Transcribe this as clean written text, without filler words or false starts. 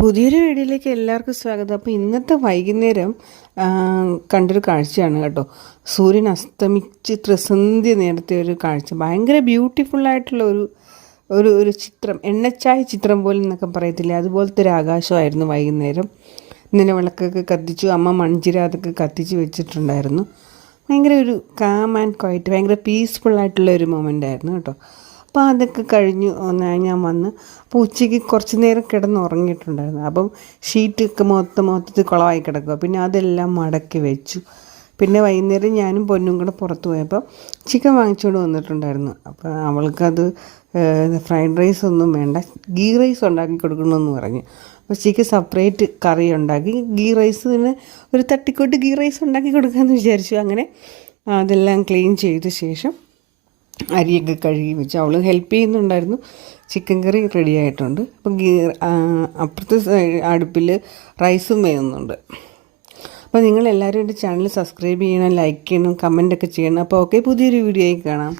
പുതിയൊരു വീഡിയോയിലേക്ക് എല്ലാവർക്കും സ്വാഗതം. അപ്പോൾ ഇന്നത്തെ വൈകുന്നേരം കണ്ടൊരു കാഴ്ചയാണ് കേട്ടോ. സൂര്യൻ അസ്തമിച്ച് ത്രിസന്ധ്യ നേരത്തെ ഒരു കാഴ്ച, ഭയങ്കര ബ്യൂട്ടിഫുള്ളായിട്ടുള്ള ഒരു ഒരു ഒരു ചിത്രം, എണ്ണച്ചായ ചിത്രം പോലെ എന്നൊക്കെ പറയത്തില്ലേ, അതുപോലത്തെ ഒരു ആകാശമായിരുന്നു വൈകുന്നേരം. ഇന്നലെ വിളക്കൊക്കെ കത്തിച്ചു, അമ്മ മൺചിര അതൊക്കെ കത്തിച്ച് വെച്ചിട്ടുണ്ടായിരുന്നു. ഭയങ്കര ഒരു കാം ആൻഡ് ക്വയറ്റ്, ഭയങ്കര പീസ്ഫുള്ളായിട്ടുള്ള ഒരു മൊമെൻ്റ് ആയിരുന്നു കേട്ടോ. അപ്പോൾ അതൊക്കെ കഴിഞ്ഞു ഞാൻ വന്ന്, അപ്പോൾ ഉച്ചയ്ക്ക് കുറച്ച് നേരം കിടന്നുറങ്ങിയിട്ടുണ്ടായിരുന്നു. അപ്പം ഷീറ്റൊക്കെ മൊത്തത്തിൽ കുളമായി കിടക്കുക. പിന്നെ അതെല്ലാം മടക്കി വെച്ചു. പിന്നെ വൈകുന്നേരം ഞാനും പൊന്നും കൂടെ പുറത്ത് പോയപ്പോൾ ചിക്കൻ വാങ്ങിച്ചുകൊണ്ട് വന്നിട്ടുണ്ടായിരുന്നു. അപ്പോൾ അവൾക്കത് ഫ്രൈഡ് റൈസ് ഒന്നും വേണ്ട, ഗീ റൈസ് ഉണ്ടാക്കി കൊടുക്കണമെന്ന് പറഞ്ഞു. അപ്പോൾ ചിക്കൻ സെപ്പറേറ്റ് കറി ഉണ്ടാക്കി, ഗീ റൈസിന് ഒരു തട്ടിക്കൂട്ട് ഗീ റൈസ് ഉണ്ടാക്കി കൊടുക്കാമെന്ന് വിചാരിച്ചു. അങ്ങനെ അതെല്ലാം ക്ലീൻ ചെയ്ത ശേഷം അരിയൊക്കെ കഴുകി വെച്ച് അവൾ ഹെൽപ്പ് ചെയ്യുന്നുണ്ടായിരുന്നു. ചിക്കൻ കറി റെഡി ആയിട്ടുണ്ട്. അപ്പം അപ്പുറത്തെ അടുപ്പിൽ റൈസും വേകുന്നുണ്ട്. അപ്പോൾ നിങ്ങളെല്ലാവരും എൻ്റെ ചാനൽ സബ്സ്ക്രൈബ് ചെയ്യണം, ലൈക്ക് ചെയ്യണം, കമൻറ്റൊക്കെ ചെയ്യണം. അപ്പോൾ ഓക്കെ, പുതിയൊരു വീഡിയോയിൽ കാണാം.